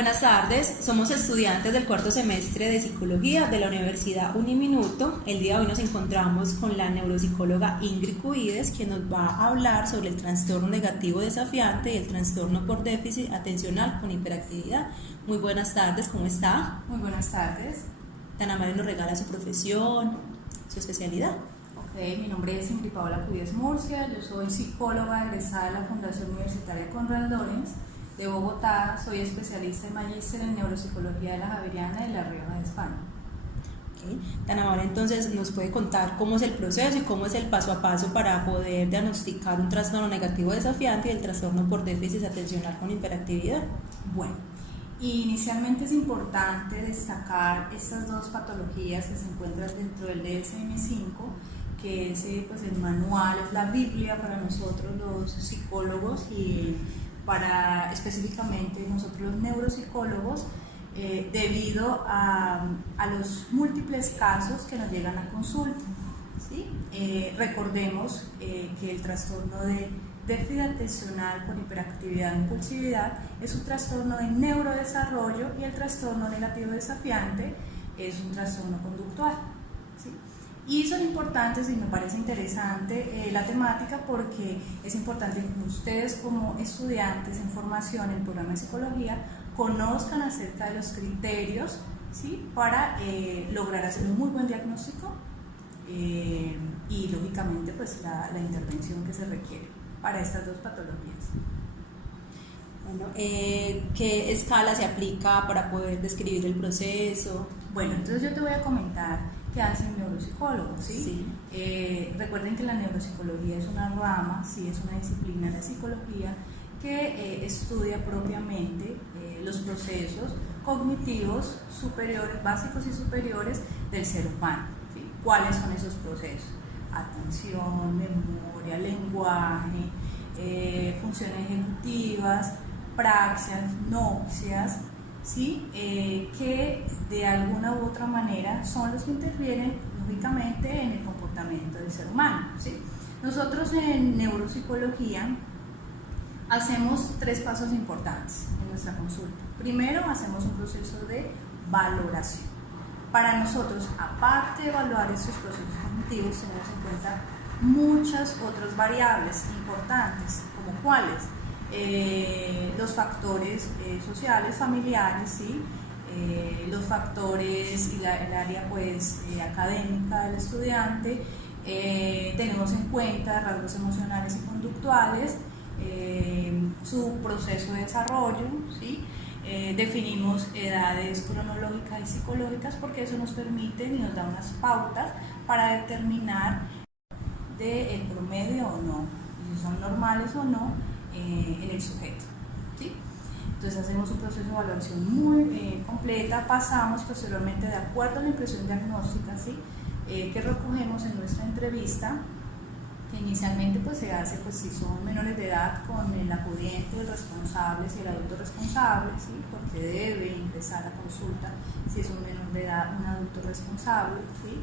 Buenas tardes, somos estudiantes del cuarto semestre de Psicología de la Universidad Uniminuto. El día de hoy nos encontramos con la neuropsicóloga Ingrid Cuides, quien nos va a hablar sobre el trastorno negativo desafiante y el trastorno por déficit atencional con hiperactividad. Muy buenas tardes, ¿cómo está? Muy buenas tardes. Tan amable nos regala su profesión, su especialidad. Mi nombre es Ingrid Paola Cuides Murcia, yo soy psicóloga egresada de la Fundación Universitaria Konrad Lorenz de Bogotá, soy especialista y magíster en neuropsicología de la Javeriana de La Rioja de España. Tan amable, entonces nos puede contar cómo es el proceso y cómo es el paso a paso para poder diagnosticar un trastorno negativo desafiante y el trastorno por déficit atencional con hiperactividad. Bueno, inicialmente es importante destacar estas dos patologías que se encuentran dentro del DSM-5, que es pues, el manual, es la Biblia para nosotros los psicólogos y para específicamente nosotros los neuropsicólogos, debido a los múltiples casos que nos llegan a consulta. ¿Sí? Recordemos que el trastorno de déficit atencional por hiperactividad e impulsividad es un trastorno de neurodesarrollo y el trastorno negativo desafiante es un trastorno conductual. ¿Sí? Y son importantes y me parece interesante la temática porque es importante que ustedes como estudiantes en formación en programa de psicología conozcan acerca de los criterios, ¿sí? Para lograr hacer un muy buen diagnóstico y lógicamente pues la intervención que se requiere para estas dos patologías. Bueno, ¿qué escala se aplica para poder describir el proceso? Bueno, entonces yo te voy a comentar qué hace un neuropsicólogo, ¿sí? Recuerden que la neuropsicología es una rama, sí, es una disciplina de la psicología que estudia propiamente los procesos cognitivos superiores, básicos y superiores del ser humano, ¿sí? ¿Cuáles son esos procesos? Atención, memoria, lenguaje, funciones ejecutivas, praxias, nopsias, ¿sí? Que de alguna u otra manera son los que interfieren lógicamente en el comportamiento del ser humano, ¿sí? Nosotros en neuropsicología hacemos tres pasos importantes en nuestra consulta. Primero, hacemos un proceso de valoración. Para nosotros, aparte de evaluar estos procesos cognitivos, tenemos en cuenta muchas otras variables importantes, como cuáles, los factores sociales, familiares, ¿sí? Los factores y el área pues, académica del estudiante, tenemos en cuenta rasgos emocionales y conductuales, su proceso de desarrollo, ¿sí? Definimos edades cronológicas y psicológicas porque eso nos permite y nos da unas pautas para determinar el promedio o no, si son normales o no en el sujeto. ¿Sí? Entonces hacemos un proceso de evaluación muy completa, pasamos posteriormente de acuerdo a la impresión diagnóstica, ¿sí? Que recogemos en nuestra entrevista, que inicialmente pues, se hace pues, si son menores de edad con el acudiente, el responsable, si el adulto responsable, ¿sí? Porque debe ingresar a consulta si es un menor de edad, un adulto responsable, ¿sí?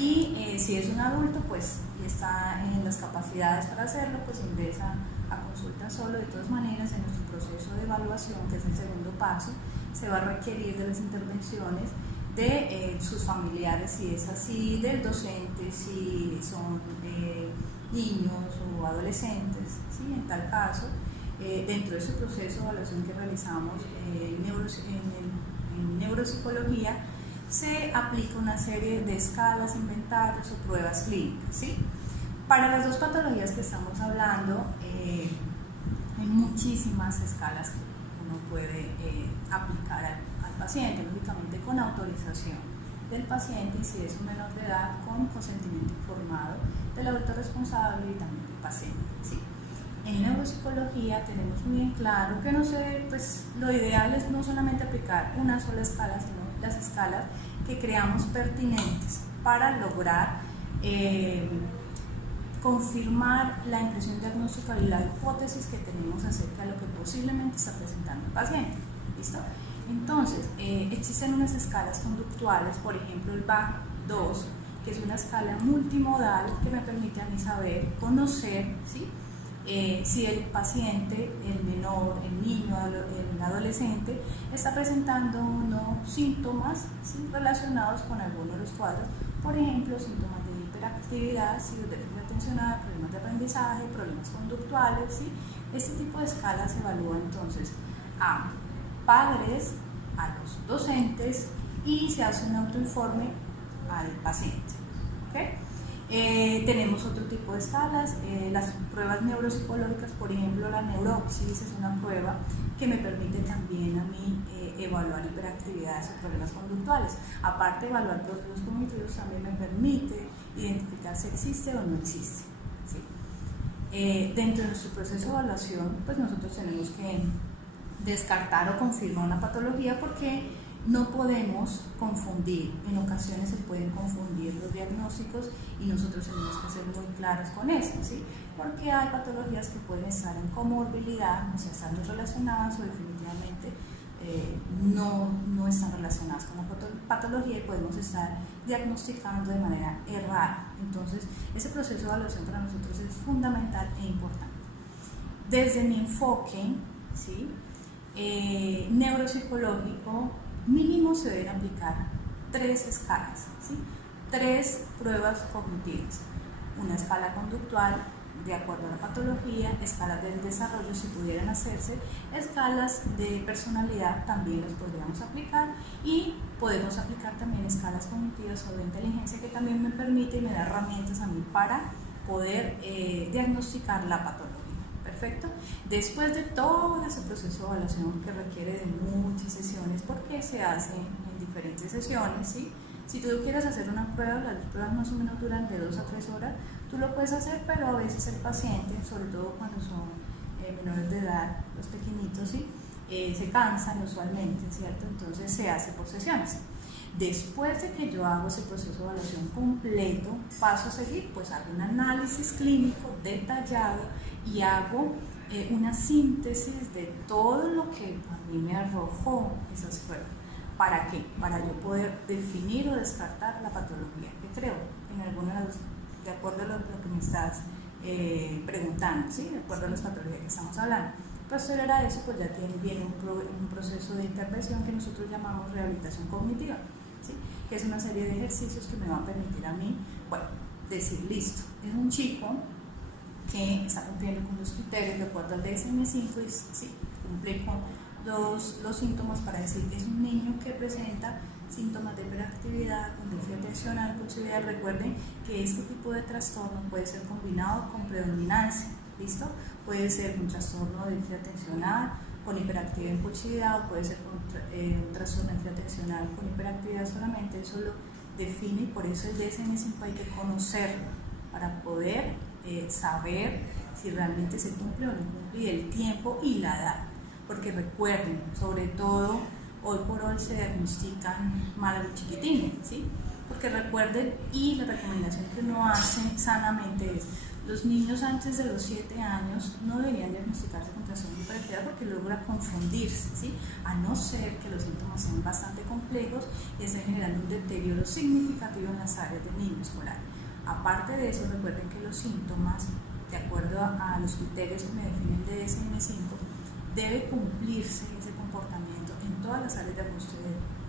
Y si es un adulto pues, y está en las capacidades para hacerlo, pues ingresa a consulta solo. De todas maneras, en nuestro proceso de evaluación, que es el segundo paso, se va a requerir de las intervenciones de sus familiares, si es así, del docente, si son niños o adolescentes, ¿sí? En tal caso, dentro de ese proceso de evaluación que realizamos en neuropsicología, se aplica una serie de escalas, inventarios o pruebas clínicas, ¿sí? Para las dos patologías que estamos hablando, hay muchísimas escalas que uno puede aplicar al paciente, lógicamente con autorización del paciente y si es un menor de edad con consentimiento informado del adulto responsable y también del paciente, ¿sí? En neuropsicología tenemos muy bien claro que pues, lo ideal es no solamente aplicar una sola escala, sino las escalas que creamos pertinentes para lograr confirmar la impresión diagnóstica y la hipótesis que tenemos acerca de lo que posiblemente está presentando el paciente. ¿Listo? Entonces, existen unas escalas conductuales, por ejemplo el BAC-2, que es una escala multimodal que me permite a mí saber, conocer, ¿sí? si el paciente, el menor, el niño, el adolescente, está presentando unos síntomas, ¿sí?, relacionados con alguno de los cuadros, por ejemplo, síntomas de hiperactividad, déficit atencional, problemas de aprendizaje, problemas conductuales, ¿sí? Este tipo de escala se evalúa entonces a padres, a los docentes y se hace un autoinforme al paciente. ¿Okay? Tenemos otro tipo de escalas, las pruebas neuropsicológicas, por ejemplo la neuropsis es una prueba que me permite también a mí evaluar hiperactividades o problemas conductuales. Aparte de evaluar procesos cognitivos, también me permite identificar si existe o no existe, ¿sí? Dentro de nuestro proceso de evaluación, pues nosotros tenemos que descartar o confirmar una patología porque no podemos confundir, en ocasiones se pueden confundir los diagnósticos y nosotros tenemos que ser muy claros con eso, ¿sí? Porque hay patologías que pueden estar en comorbilidad, o sea, están relacionadas o definitivamente no están relacionadas con la patología y podemos estar diagnosticando de manera errada. Entonces, ese proceso de evaluación para nosotros es fundamental e importante. Desde mi enfoque, ¿sí?, neuropsicológico, mínimo se deben aplicar 3 escalas, ¿sí?, 3 pruebas cognitivas, una escala conductual de acuerdo a la patología, escalas del desarrollo si pudieran hacerse, escalas de personalidad también las podríamos aplicar y podemos aplicar también escalas cognitivas o de inteligencia que también me permite y me da herramientas a mí para poder diagnosticar la patología. Perfecto. Después de todo ese proceso de evaluación que requiere de muchas sesiones, porque se hace en diferentes sesiones, ¿sí? Si tú quieres hacer una prueba, las pruebas más o menos duran de 2 a 3 horas, tú lo puedes hacer, pero a veces el paciente, sobre todo cuando son menores de edad, los pequeñitos, ¿sí?, se cansan usualmente, ¿cierto? Entonces se hace por sesiones. Después de que yo hago ese proceso de evaluación completo, paso a seguir, pues hago un análisis clínico detallado y hago una síntesis de todo lo que a mí me arrojó esas pruebas. ¿Para qué? Para yo poder definir o descartar la patología que creo en alguna de las, de acuerdo a lo que me estás preguntando, ¿sí?, de acuerdo a las patologías que estamos hablando. Posterior a eso, pues ya viene un proceso de intervención que nosotros llamamos rehabilitación cognitiva, ¿sí?, que es una serie de ejercicios que me va a permitir a mí, bueno, decir, listo, es un chico que está cumpliendo con los criterios de acuerdo al DSM-5 y sí, cumple con los síntomas para decir que es un niño que presenta síntomas de hiperactividad, con déficit atencional, impulsividad. Recuerden que este tipo de trastorno puede ser combinado con predominancia, ¿listo? Puede ser un trastorno de déficit atencional con hiperactividad e impulsividad, o puede ser un trastorno de déficit atencional con hiperactividad solamente. Eso lo define y por eso el DSM-5 hay que conocerlo para poder saber si realmente se cumple o no cumple, y el tiempo y la edad. Porque recuerden, sobre todo hoy por hoy se diagnostican mal a los chiquitines, ¿sí? Porque recuerden, y la recomendación que uno hace sanamente es, los niños antes de los 7 años no deberían diagnosticarse con trastorno de hiperactividad porque logra confundirse, ¿sí?, a no ser que los síntomas sean bastante complejos y estén generando un deterioro significativo en las áreas del niño escolar. Aparte de eso, recuerden que los síntomas, de acuerdo a los criterios que me definen de DSM-5, debe cumplirse ese comportamiento en todas las áreas de ajuste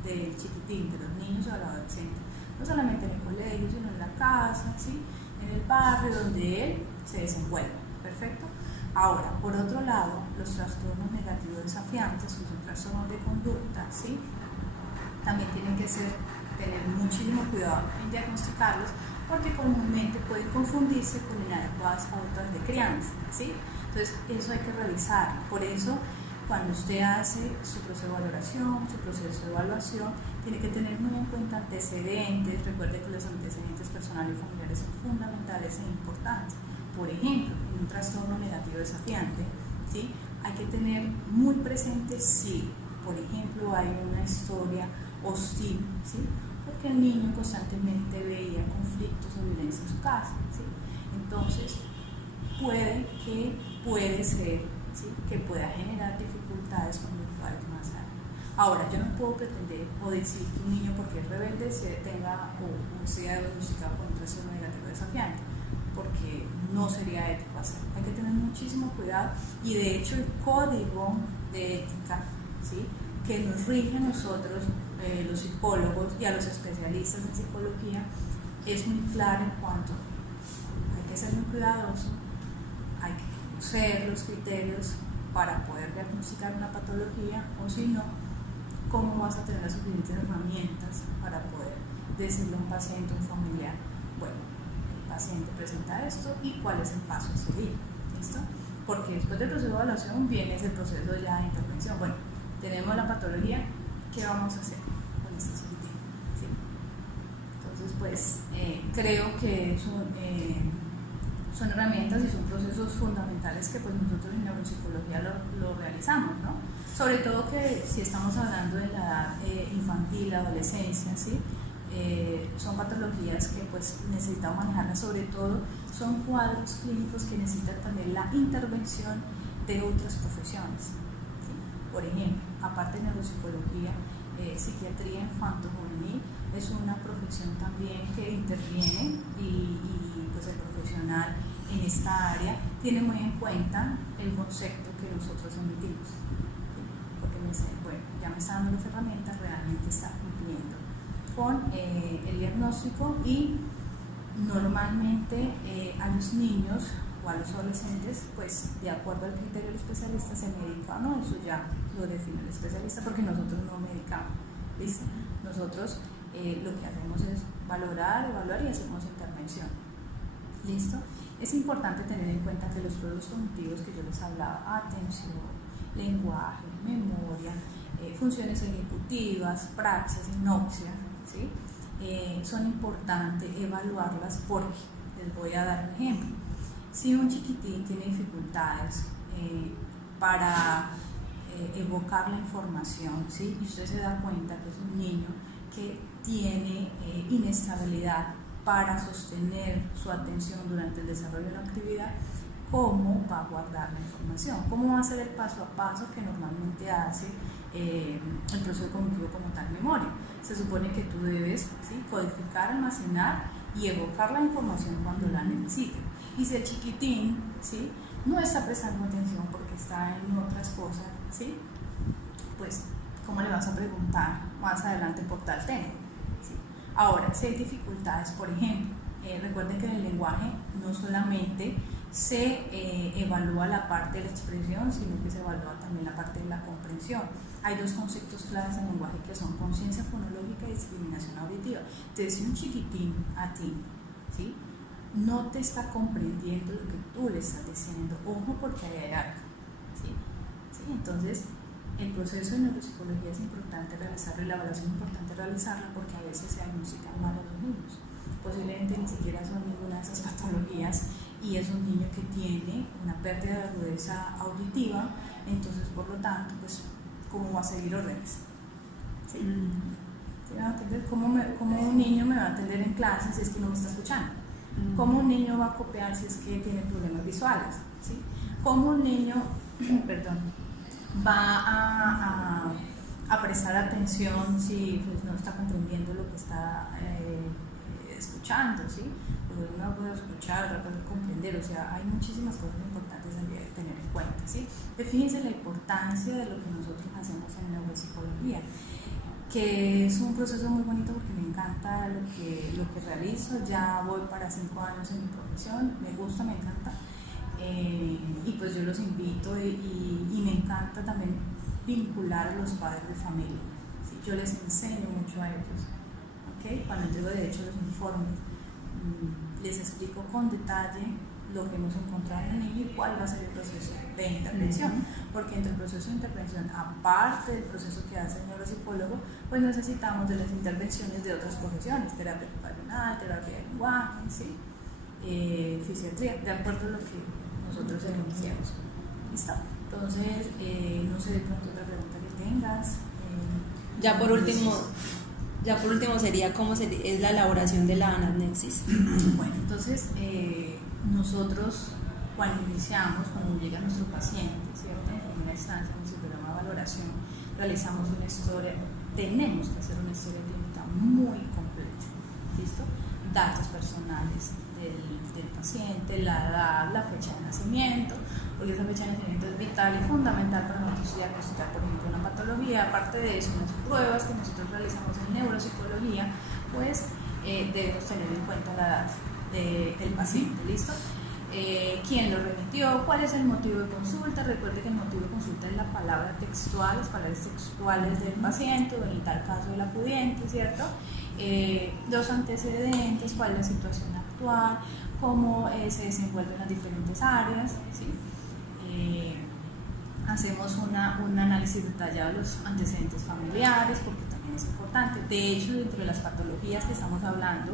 del chiquitín, de los niños o del adolescente, no solamente en el colegio, sino en la casa, ¿sí?, en el barrio donde él se desenvuelve. Perfecto. Ahora, por otro lado, los trastornos negativos desafiantes, que son trastornos de conducta, ¿sí?, también tienen que tener muchísimo cuidado en diagnosticarlos, porque comúnmente pueden confundirse con inadecuadas pautas de crianza, ¿sí? Entonces, eso hay que revisar. Por eso, cuando usted hace su proceso de valoración, su proceso de evaluación, tiene que tener muy en cuenta antecedentes. Recuerde que los antecedentes personales y familiares son fundamentales e importantes. Por ejemplo, en un trastorno negativo desafiante, ¿sí?, hay que tener muy presente si, por ejemplo, hay una historia hostil, ¿sí?, porque el niño constantemente veía conflictos o violencia en su casa, ¿sí? Entonces, puede ser, ¿sí?, que pueda generar dificultades conductuales más tarde. Ahora, yo no puedo pretender o decir que un niño, porque es rebelde, tenga o sea diagnosticado con un trastorno negativo desafiante. porque no sería ético hacerlo. Hay que tener muchísimo cuidado y de hecho el código de ética, ¿sí?, que nos rige a nosotros, los psicólogos y a los especialistas en psicología, es muy claro en cuanto hay que ser muy cuidadoso, hay que conocer los criterios para poder diagnosticar una patología, o si no, cómo vas a tener las suficientes herramientas para poder decirle a un paciente, un familiar, bueno, el paciente presenta esto y cuál es el paso a seguir, ¿listo? Porque después del proceso de evaluación viene ese proceso ya de intervención. Bueno, tenemos la patología, ¿qué vamos a hacer con esta chiquitín? ¿Sí? Entonces, pues, creo que son herramientas y son procesos fundamentales que pues nosotros en neuropsicología lo realizamos, ¿no? Sobre todo que si estamos hablando de la edad infantil, adolescencia, ¿sí? Son patologías que pues necesitamos manejarlas, sobre todo son cuadros clínicos que necesitan también la intervención de otras profesiones, ¿sí? Por ejemplo, aparte de neuropsicología, psiquiatría infanto-juvenil es una profesión también que interviene y pues el profesional en esta área tiene muy en cuenta el concepto que nosotros emitimos, ¿sí? Porque me dice, bueno, ya me está dando las herramientas, realmente está cumpliendo con el diagnóstico y normalmente a los niños o a los adolescentes, pues de acuerdo al criterio del especialista se medica o no, eso ya lo define el especialista porque nosotros no medicamos, ¿listo? Nosotros lo que hacemos es valorar, evaluar y hacemos intervención, ¿listo? Es importante tener en cuenta que los procesos cognitivos que yo les hablaba, atención, lenguaje, memoria, funciones ejecutivas, praxis, sinopsia, ¿sí? Son importantes evaluarlas porque les voy a dar un ejemplo. Si un chiquitín tiene dificultades para evocar la información, ¿sí?, y usted se da cuenta que es un niño que tiene inestabilidad para sostener su atención durante el desarrollo de la actividad, ¿cómo va a guardar la información? ¿Cómo va a ser el paso a paso que normalmente hace el proceso cognitivo como tal memoria? Se supone que tú debes, ¿sí?, codificar, almacenar y evocar la información cuando la necesite. Y si el chiquitín, ¿sí?, no está prestando atención porque está en otras cosas, ¿sí?, pues ¿cómo le vas a preguntar más adelante por tal tema? ¿Sí? Ahora, si hay dificultades, por ejemplo, recuerden que en el lenguaje no solamente se evalúa la parte de la expresión, sino que se evalúa también la parte de la comprensión. Hay dos conceptos claves en el lenguaje que son conciencia fonológica y discriminación auditiva. Entonces, si un chiquitín a ti, ¿sí?, no te está comprendiendo lo que tú le estás diciendo, ojo porque hay algo, ¿sí? ¿Sí? Entonces, el proceso de neuropsicología es importante realizarlo y la evaluación es importante realizarla porque a veces se diagnostican mal a los niños. Posiblemente ni siquiera son ninguna de esas patologías y es un niño que tiene una pérdida de agudeza auditiva, entonces por lo tanto, pues, ¿cómo va a seguir órdenes? ¿Sí? ¿Sí? ¿Cómo un niño me va a atender en clase si es que no me está escuchando? ¿Cómo un niño va a copiar si es que tiene problemas visuales? ¿Sí? ¿Cómo un niño, perdón, va a prestar atención si pues, no está comprendiendo lo que está escuchando? ¿Sí? Porque uno puede escuchar, otro puede comprender, o sea, hay muchísimas cosas importantes de tener en cuenta, ¿sí? Fíjense la importancia de lo que nosotros hacemos en neuropsicología, que es un proceso muy bonito porque me encanta lo que realizo. Ya voy para 5 años en mi profesión, me gusta, me encanta, y pues yo los invito y me encanta también vincular a los padres de familia, ¿sí? Yo les enseño mucho a ellos, ¿okay? Cuando entrego de hecho los informes, les explico con detalle lo que hemos encontrado en el niño y cuál va a ser el proceso de intervención, porque entre el proceso de intervención, aparte del proceso que hace el neuropsicólogo, pues necesitamos de las intervenciones de otras profesiones, terapia ocupacional, terapia de lenguaje, ¿sí? Fisiatría, de acuerdo a lo que nosotros enunciamos. ¿Listo? Entonces, no sé de pronto otra pregunta que tengas. Ya por último sería cómo es la elaboración de la anamnesis. Bueno, entonces nosotros cuando llega nuestro paciente, ¿cierto?, en primera instancia en nuestro programa de valoración, realizamos una historia, tenemos que hacer una historia clínica muy completa, ¿listo? Datos personales de del paciente, la edad, la fecha de nacimiento, porque esa fecha de nacimiento es vital y fundamental para nosotros diagnosticar, por ejemplo, una patología. Aparte de eso, unas pruebas que nosotros realizamos en neuropsicología, pues debemos tener en cuenta la edad del paciente, ¿listo? Quién lo remitió, cuál es el motivo de consulta. Recuerde que el motivo de consulta es la palabra textual, las palabras textuales del paciente, o en tal caso del acudiente, ¿cierto? Los antecedentes, cuál es la situación actual, cómo se desenvuelven las diferentes áreas, ¿sí? Hacemos un análisis detallado de los antecedentes familiares, porque también es importante. De hecho, dentro de las patologías que estamos hablando,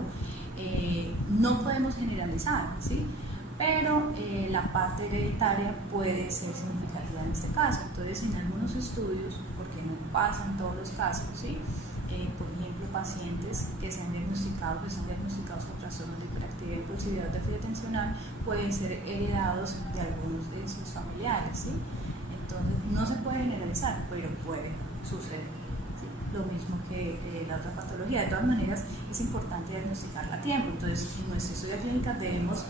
no podemos generalizar, ¿sí? Pero la parte hereditaria puede ser significativa en este caso. Entonces, en algunos estudios, porque no pasa en todos los casos, ¿sí? Por ejemplo, pacientes que se han diagnosticado, que son diagnosticados con trastornos de hiperactividad y impulsividad o déficit atencional, pueden ser heredados de algunos de sus familiares, ¿sí? Entonces, no se puede generalizar, pero puede suceder, ¿sí? Lo mismo que la otra patología. De todas maneras, es importante diagnosticarla a tiempo. Entonces, en nuestra historia clínica debemos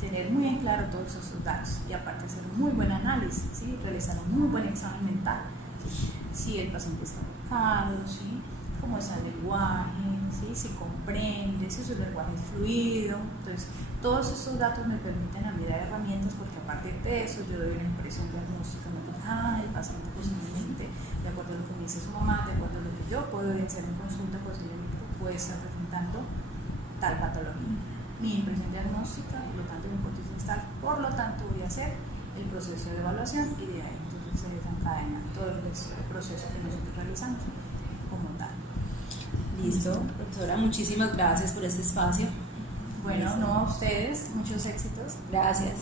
tener muy en claro todos esos datos y aparte hacer un muy buen análisis, ¿sí? Realizar un muy buen examen mental, ¿sí? Si el paciente está educado, ¿sí? Cómo es el lenguaje, ¿sí? Si comprende, si su lenguaje es fluido. Entonces, todos estos datos me permiten a mí dar herramientas, porque aparte de eso yo doy una impresión diagnóstica, me digo, el paciente posiblemente, de acuerdo a lo que me dice su mamá, de acuerdo a lo que yo puedo evidenciar en consulta, posiblemente puede estar presentando tal patología. Mi impresión diagnóstica, por lo tanto mi hipótesis es tal, por lo tanto voy a hacer el proceso de evaluación y de ahí entonces se desencadena todo el proceso que nosotros realizamos como tal. Listo, profesora, muchísimas gracias por este espacio. Bueno, no, a ustedes, muchos éxitos. Gracias.